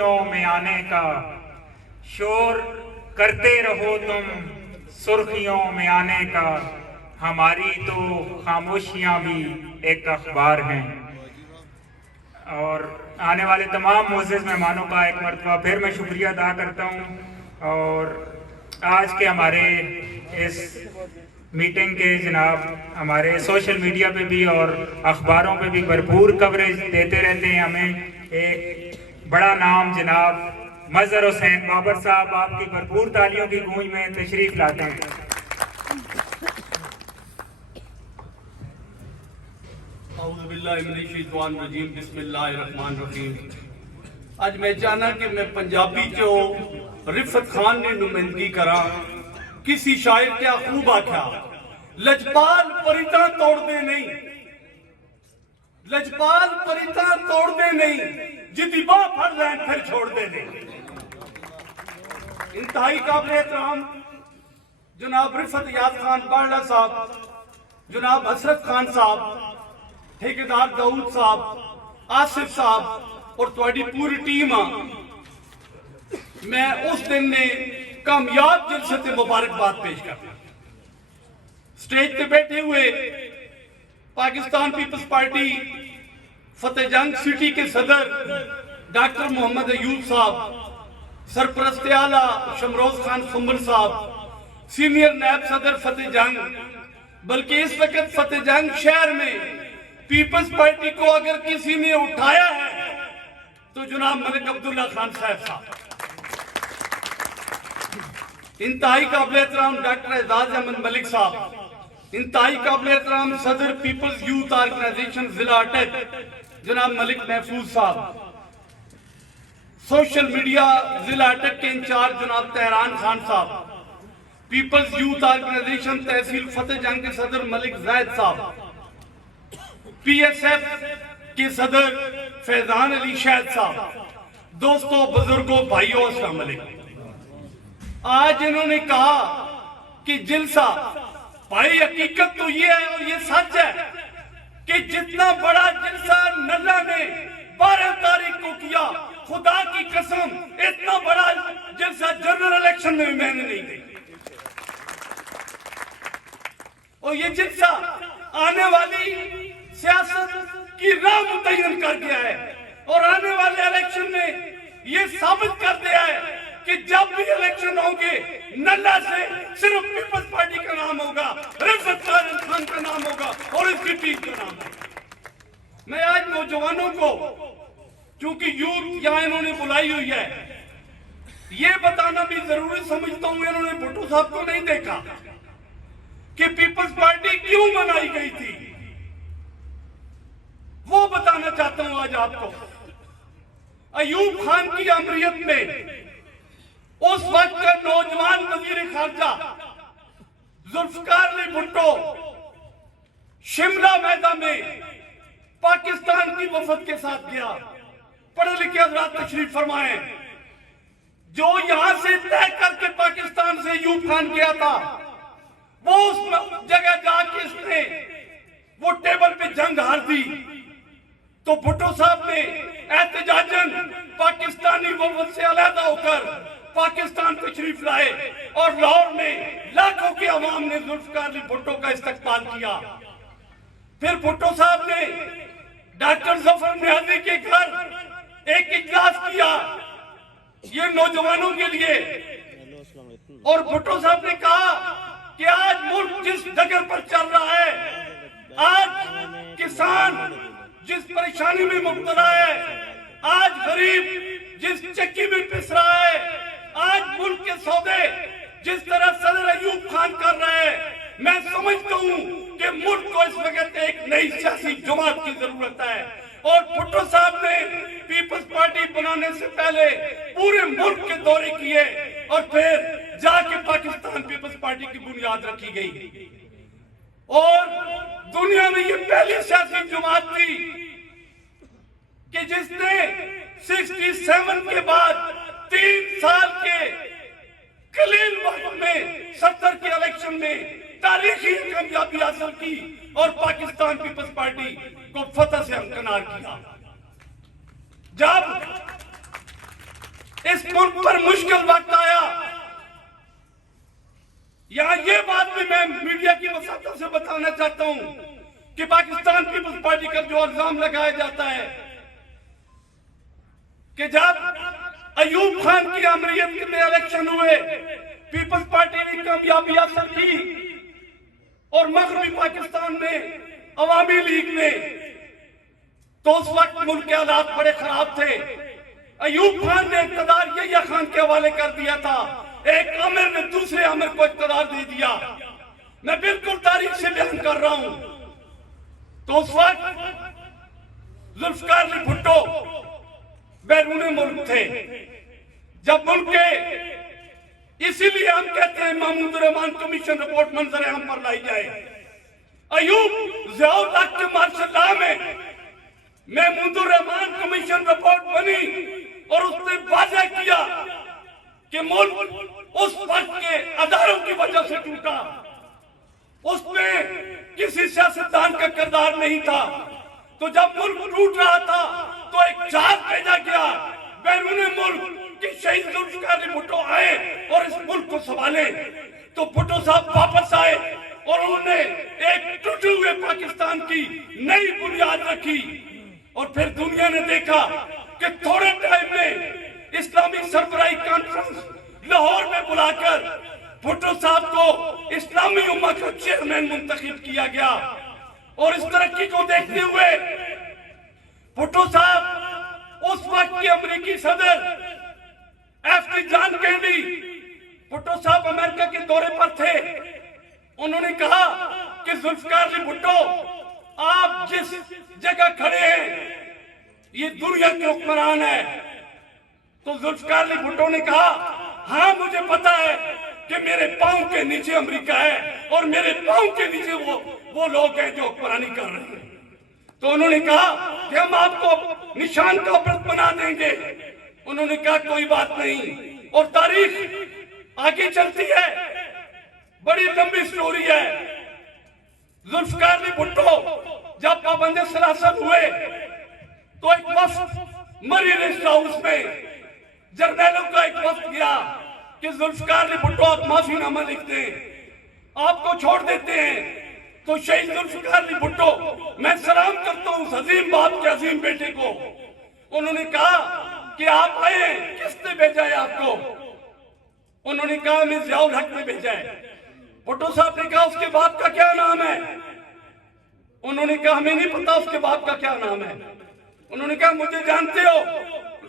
में आने का शोर करते रहो तुम सुर्खियों में आने का, हमारी तो खामोशियां भी एक अखबार हैं। और आने वाले तमाम मोअज़्ज़िज़ मेहमानों का एक मरतबा फिर मैं शुक्रिया अदा करता हूँ। और आज के हमारे इस मीटिंग के जनाब हमारे सोशल मीडिया पे भी और अखबारों पे भी भरपूर कवरेज देते रहते हैं। हमें एक बड़ा नाम जनाब मज़हर हुसैन बाबर साहब आपकी भरपूर तालियों की गूंज में तशरीफ लाते हैं। ਅੱਜ मैं चाहना कि मैं पंजाबी चो रिफत खान ने नुमाइंदगी करा। किसी शायर क्या खूब आख्या, लजपाल परिता तोड़ते नहीं, लजपाल परिता तोड़ते नहीं, जिदी बाह फड़ लें फिर छोड़ते नहीं। इंतहाई काबिल एहतराम जनाब रिफत याद खान बाड़ा साहब, जनाब हसरत खान साहब, ठेकेदार दाऊद साहब, आसिफ साहब और तुहाडी पूरी टीम मैं उस दिन ने कामयाब जलसे से मुबारकबाद पेश करता। स्टेज पे बैठे हुए पाकिस्तान पीपल्स पार्टी फतेह जंग सिटी के सदर डॉक्टर मोहम्मद अयूब साहब, सरपरस्त आला शमरोज खान सुंबल साहब, सीनियर नायब सदर फतेह जंग, बल्कि इस वक्त फतेह जंग शहर में पीपल्स पार्टी को अगर किसी ने उठाया है तो जनाब मलिक अब्दुल्ला खान साहब। इंतहाई काबिल एहतराम डॉक्टर एजाज अहमद मलिक साहब, इंतहाई काबिल एहतराम सदर पीपल्स यूथ ऑर्गेनाइजेशन जिला अटक जनाब मलिक महफूज साहब, सोशल मीडिया जिला अटक के इंचार्ज जनाब तेहरान खान साहब, पीपल्स यूथ ऑर्गेनाइजेशन तहसील फतेह जंग के सदर मलिक जायद साहब, PSF के सदर फैजान अली शहद साहब, दोस्तों बुजुर्गों भाइयों अस्सलाम वालेकुम। आज इन्होंने कहा कि जिल्सा, भाई हकीकत तो ये है और ये सच है कि जितना बड़ा जिल्सा नल्ला ने 12 तारीख को किया, खुदा की कसम इतना बड़ा जिल्सा जनरल इलेक्शन में भी मैंने नहीं देखा। और ये जिल्सा आने वाली सियासत की राह मुतय्यन कर गया है और आने वाले इलेक्शन में ये साबित कर दिया है कि जब भी इलेक्शन होंगे नल्ला से सिर्फ पीपल्स पार्टी का नाम होगा, रिफत खान का नाम होगा और इसकी टीम का नाम होगा। मैं आज नौजवानों को, चूंकि यूथ यहाँ इन्होंने बुलाई हुई है, ये बताना भी जरूरी समझता हूँ। इन्होंने भुट्टो साहब को नहीं देखा कि पीपल्स पार्टी क्यों बनाई गई थी, वो बताना चाहता हूं आज आपको। अयूब खान की अमरीयत में उस वक्त का नौजवान वजीर खारजा जुल्फकार अली भुट्टो शिमला मैदान में पाकिस्तान की वफद के साथ गया। पढ़े लिखे हजरात तशरीफ फरमाए। जो यहां से तय करके पाकिस्तान से अयूब खान गया था, वो उस जगह जाके इसने वो टेबल पे जंग हार दी। तो भुट्टो साहब ने एहतजाजन पाकिस्तानी वफद से अलहदा होकर पाकिस्तान तशरीफ लाए और लाहौर में लाखों की आवाम ने जुल्फकार अली भुट्टो का इस्तकबाल किया। फिर भुट्टो साहब ने डॉक्टर जफर नियाज़ी के घर एक इजलास किया ये नौजवानों के लिए, और भुट्टो साहब ने कहा कि आज मुल्क जिस डगर पर चल रहा है, आज किसान जिस परेशानी में मुब्तला है, आज गरीब जिस चक्की में पिस रहा है, आज मुल्क के सौदे जिस तरह सदर अयूब खान कर रहे हैं, मैं समझता हूं कि मुल्क को इस वक्त एक नई सियासी जमात की जरूरत है। और भुट्टो साहब ने पीपल्स पार्टी बनाने से पहले पूरे मुल्क के दौरे किए और फिर जाके पाकिस्तान पीपल्स पार्टी की बुनियाद रखी गई। और दुनिया में ये पहली सियासी जमात थी कि जिसने 67 के बाद 3 साल के कलील वक्त में 70 के इलेक्शन में तारीखी कामयाबी हासिल की और पाकिस्तान पीपल्स पार्टी को फतह से हमकनार किया। जब اس ملک پر مشکل وقت آیا. یہاں یہ بات بھی میں میڈیا کی وساطت سے بتانا چاہتا ہوں کہ پاکستان پیپلز پارٹی کا جو الزام لگایا جاتا ہے کہ جب ایوب خان کی امریت میں الیکشن ہوئے, پیپلز پارٹی نے کامیابی حاصل کی اور مغربی پاکستان میں عوامی لیگ نے, تو اس وقت ملک کے حالات بڑے خراب تھے. ایوب خان نے اقتدار یحییٰ خان کے حوالے کر دیا تھا, ایک امر نے دوسرے امر کو اقتدار دے دیا. میں بالکل تاریخ سے بیان کر رہا ہوں. تو اس وقت ذوالفقار علی بھٹو بیرون ملک تھے. جب ملک کے, اسی لیے ہم کہتے ہیں محمود الرحمان کمیشن رپورٹ منظر عام پر لائی جائے. ایوب ضیاء الحق کے مارشل لا میں محمود الرحمان کمیشن رپورٹ بنی اور اس نے واضح کیا کہ ملک اس وقت کے اداروں کی وجہ سے ٹوٹا. اس میں کسی سیاستدان کا کردار نہیں تھا. تو جب ملک ٹوٹ رہا تھا تو ایک جہاز بھیجا گیا بیرون ملک کہ شہید ذوالفقار علی بھٹو آئے اور اس ملک کو سنبھالے. تو بھٹو صاحب واپس آئے اور انہوں نے ایک ٹوٹے ہوئے پاکستان کی نئی بنیاد رکھی. اور پھر دنیا نے دیکھا کہ تھوڑے ٹائم میں اسلامی سربراہی کانفرنس لاہور میں بلا کر بھٹو صاحب کو اسلامی امہ کا چیئرمین منتخب کیا گیا. اور اس ترقی کو دیکھتے ہوئے بھٹو صاحب اس وقت کے امریکی صدر ایف ٹی جان کینیڈی, بھٹو صاحب امریکہ کے دورے پر تھے. انہوں نے کہا کہ ذوالفقار علی بھٹو آپ جس جگہ کھڑے ہیں یہ دنیا کے حکمران ہے. تو ذوالفقار علی بھٹو نے کہا ہاں مجھے پتا ہے کہ میرے پاؤں کے نیچے امریکہ ہے اور میرے پاؤں کے نیچے وہ لوگ ہیں جو حکمرانی کر رہے ہیں. تو انہوں نے کہا کہ ہم آپ کو نشان کا پرت بنا دیں گے. انہوں نے کہا کوئی بات نہیں. اور تاریخ آگے چلتی ہے, بڑی لمبی سٹوری ہے. ذوالفقار علی بھٹو جب پابند سیاست ہوئے تو ایک وفد مری ریسٹ ہاؤس میں جرنیلوں کا ایک وفد گیا کہ ذوالفقار علی بھٹو آپ معافی نامہ لکھ دیں, آپ کو چھوڑ دیتے ہیں. تو شہید ذوالفقار علی بھٹو, میں سلام کرتا ہوں اس عظیم باپ کے عظیم بیٹے کو. انہوں نے کہا کہ آپ آئے, کس نے بھیجا ہے آپ کو؟ انہوں نے کہا ہمیں ضیاء الحق نے بھیجا ہے. بھٹو صاحب نے کہا اس کے باپ کا کیا نام ہے؟ انہوں نے کہا ہمیں نہیں پتا اس کے باپ کا کیا نام ہے. انہوں نے کہا مجھے جانتے ہو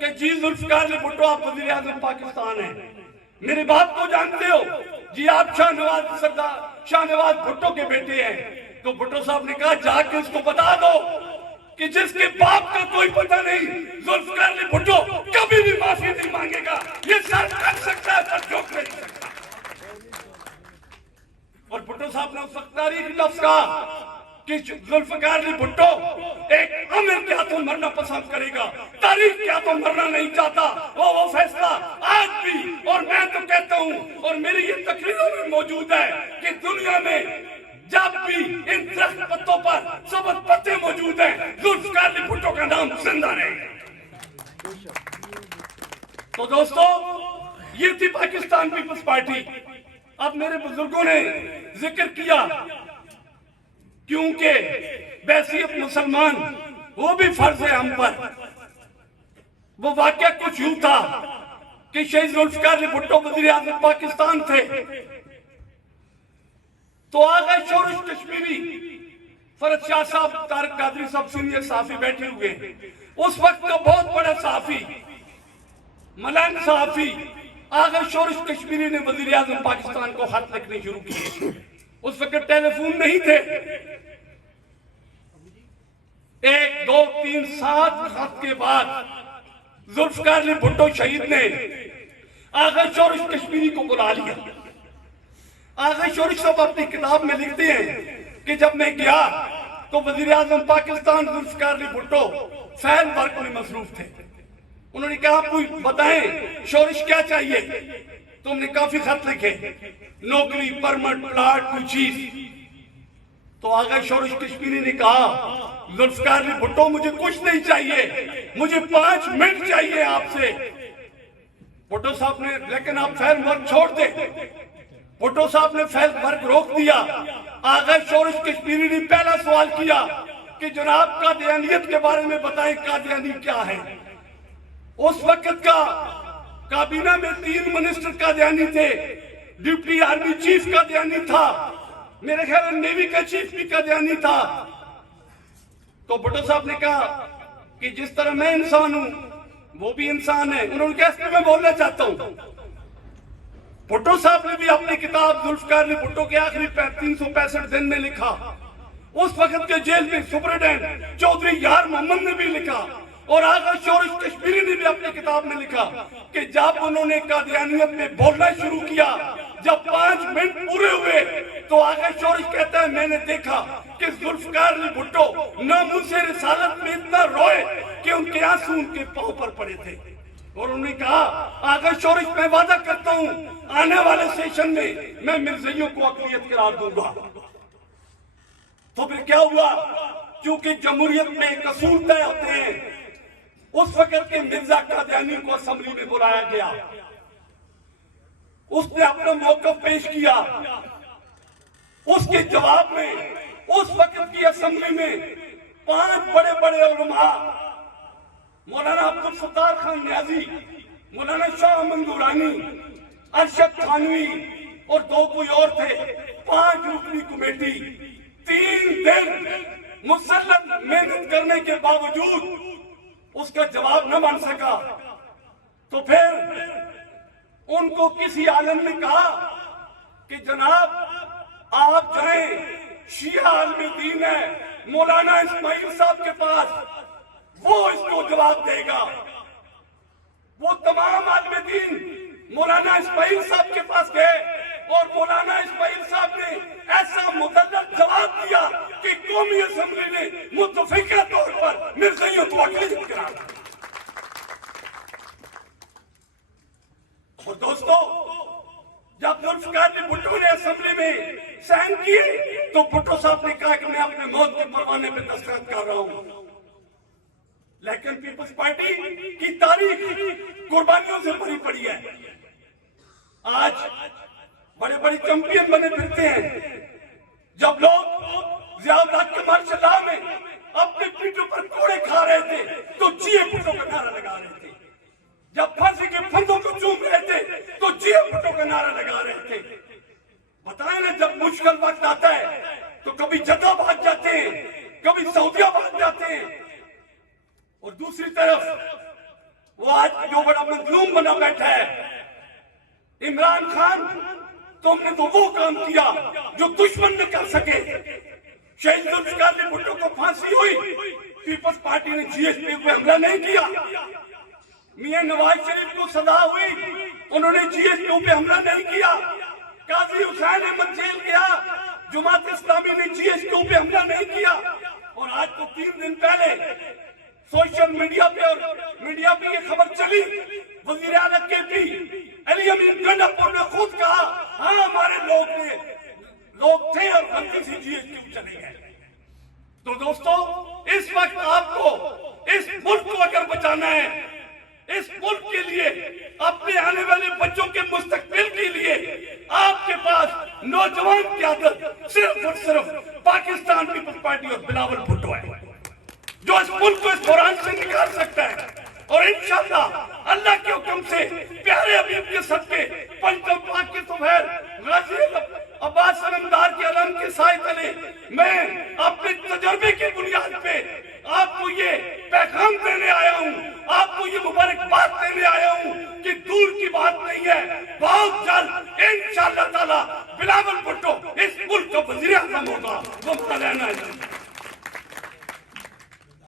کہ جی ذوالفقار علی بھٹو آپ وزیر اعظم پاکستان ہیں. میرے باپ کو جانتے ہو؟ جی آپ شاہ نواز بھٹو کے بیٹے ہیں. تو بھٹو صاحب نے کہا جا کے اس کو بتا دو کہ جس کے باپ کا کوئی پتہ نہیں ذوالفقار علی بھٹو کبھی بھی معافی نہیں مانگے گا. یہ سر کر سکتا ہے, سر جھوک نہیں سکتا. اور بھٹو صاحب نے اس وقت تاریخ لفظ کہا کہ ذوالفقار علی بھٹو ایک امر کے ہاتھوں مرنا پسند کرے گا, تاریخ کے ہاتھوں مرنا نہیں چاہتا. وہ فیصلہ آج بھی, اور میں تو کہتا ہوں اور میری یہ تقریروں میں موجود ہے کہ دنیا میں جب بھی ان درخت پتوں پر سبز پتے موجود ہیں ذوالفقار علی بھٹو کا نام زندہ رہے گا. تو دوستو یہ تھی پاکستان پیپلز پارٹی. اب میرے بزرگوں نے ذکر کیا کیونکہ بحیثیت مسلمان وہ بھی فرض ہے ہم پر. وہ واقعہ کچھ یوں تھا کہ شہید ذوالفقار علی بھٹو وزیر اعظم پاکستان تھے. تو آگئے شورش کشمیری, فرد شاہ صاحب, طارق قادری صاحب سینئر صحافی بیٹھے ہوئے. اس وقت کا بہت بڑا صحافی, ملائم صحافی, آگئے شورش کشمیری نے وزیر اعظم پاکستان کو خط لکھنے شروع کیے. اس وقت ٹیلی فون نہیں تھے. 1 2 3 7 خط کے بعد ذوالفقار علی بھٹو شہید نے آغا شورش کشمیری کو بلا لیا. آغا شورش صاحب اپنی کتاب میں لکھتے ہیں کہ جب میں گیا تو وزیر اعظم پاکستان ذوالفقار علی بھٹو فعل ورک میں مصروف تھے. انہوں نے کہا کوئی بتائیں شورش کیا چاہیے؟ تو ہم نے کافی خط لکھے, نوکری, پرمٹ, پلاٹ, کوئی چیز. تو آغا شورش کشمیری نے کہا ذوالفقار علی بھٹو مجھے کچھ نہیں چاہیے, مجھے 5 منٹ چاہیے آپ سے. भुट्टो साहब ने, लेकिन आप फैल वर्ग छोड़ दे। भुट्टो साहब ने फैल वर्ग रोक दिया। आगे शोरिश कश्मीरी ने पहला सवाल किया कि जनाब कादियानियत के बारे में बताएं, कादियानी क्या है। उस वक्त का काबीना में 3 मिनिस्टर कादियानी थे, डिप्टी आर्मी चीफ कादियानी था, मेरे ख्याल में नेवी का चीफ भी कादियानी था। तो भुट्टो साहब ने कहा कि जिस तरह मैं इंसान हूं वो भी इंसान है। उन्होंने कहा इसमें मैं बोलना चाहता हूं। भुट्टो साहब ने भी अपनी किताब जुल्फकार अली भुट्टो के आखिरी 365 दिन में लिखा। उस वक्त के जेल में सुपरिटेंडेंट चौधरी यार मोहम्मद ने भी लिखा, और आगा शोरिश कश्मीरी ने भी अपनी किताब में लिखा कि जब उन्होंने कादियानियत में बोलना शुरू किया, जब 5 मिनट पूरे हुए तो आगा शोरिश कहता है मैंने देखा कि जुल्फकार अली भुट्टो नामुझसे रिसालत में इतना रोए कि उनके आंसू उनके पांव पर पड़े थे। और उन्होंने कहा आगा शोरिश मैं वादा करता हूं आने वाले सेशन में मैं मिर्ज़ाइयों को अक़लियत करार दूंगा। तो फिर क्या हुआ, क्योंकि जमहूरियत में एक असूल तय होते हैं, उस वक्त के मिर्जा कादियानी को असेंबली में बुलाया गया। उसने अपना मौक़िफ़ पेश किया। उसके जवाब में उस वक्त की असेंबली में 5 बड़े बड़े उलमा, मौलाना अब्दुल सत्तार खान न्याजी, मौलाना शाह अहमद दुरानी, अरशद थानवी और 2 कोई और थे, 5 रुकनी कमेटी 3 दिन मुसल्लत मेहनत करने के बावजूद उसका जवाब न मान सका। तो फिर उनको किसी आलम ने कहा कि जनाब आप जाएं, शिया आलम दीन है मौलाना इस्माइल साहब के पास, वो इसको जवाब देगा। वो तमाम आलम दीन मौलाना इस्माइल साहब के पास गए और मौलाना इस्माइल साहब ने ऐसा मुदल्लल जवाब दिया कि कौमी असेंबली ने मुत्तफिका तौर पर मिर्ज़ाइयों को अक़लियत करार दिया। और दोस्तों, जब जुल्फकार अली भुट्टो ने असेंबली में साइन किए तो भुट्टो साहब ने कहा कि मैं अपने मौत के परवाने पे दस्तखत कर रहा हूं। लेकिन पीपल्स पार्टी की तारीख कुर्बानियों से भरी पड़ी है। आज बड़े बड़े चैंपियन बने फिरते हैं। जब लोग ज़िया-उल-हक के मार्शल में अपने पीठों पर कोड़े खा रहे थे तो जिए भुट्टो का नारा लगा रहे थे। जब फांसी के फंदों को चूम रहे थे तो जिए भुट्टो का नारा लगा रहे थे। बताएं ना, जब मुश्किल वक्त आता है तो कभी जद्दा भाग जाते हैं, कभी सऊदिया भाग जाते हैं। और दूसरी तरफ वो आज जो बड़ा मजलूम बना बैठा है इमरान खान, तुमने तो वो काम किया जो दुश्मन न कर सके। शहीद जुल्फकार अली भुट्टो को फांसी हुई, पीपल्स पार्टी ने जीएसपी पे हमला नहीं किया। मियां नवाज शरीफ को सजा हुई, उन्होंने जीएसपी पे हमला नहीं किया। काजी हुसैन अहमद जेल गया, जमात इस्लामी ने जीएसपी पे हमला नहीं किया। और आज तो 3 दिन पहले सोशल मीडिया पे और मीडिया पे ये खबर चली, वजीर आला केपी अली अमीन गंडापुर ने खुद कहा हाँ हमारे लोग थे और गलती से जीएसटी चले गए। तो दोस्तों, इस वक्त आपको इस मुल्क को अगर बचाना है, इस मुल्क के लिए, अपने आने वाले बच्चों के मुस्तकबिल के लिए आपके पास नौजवान क़यादत सिर्फ और सिर्फ पाकिस्तान पीपल्स पार्टी और बिलावल भुट्टो है जो इस मुल्क को इस बुरान से निकाल सकता है। और इंशाअल्लाह अल्लाह के हुक्म से प्यारे हबीब के सदके पंचम पाक के सुबह गाजी अब्बास अलमदार के अलम के साए तले मैं अपने तजर्बे की बुनियाद पे आपको ये पैगाम देने आया हूँ, आपको ये मुबारकबाद देने आया हूँ कि दूर की बात नहीं है, बहुत जल्द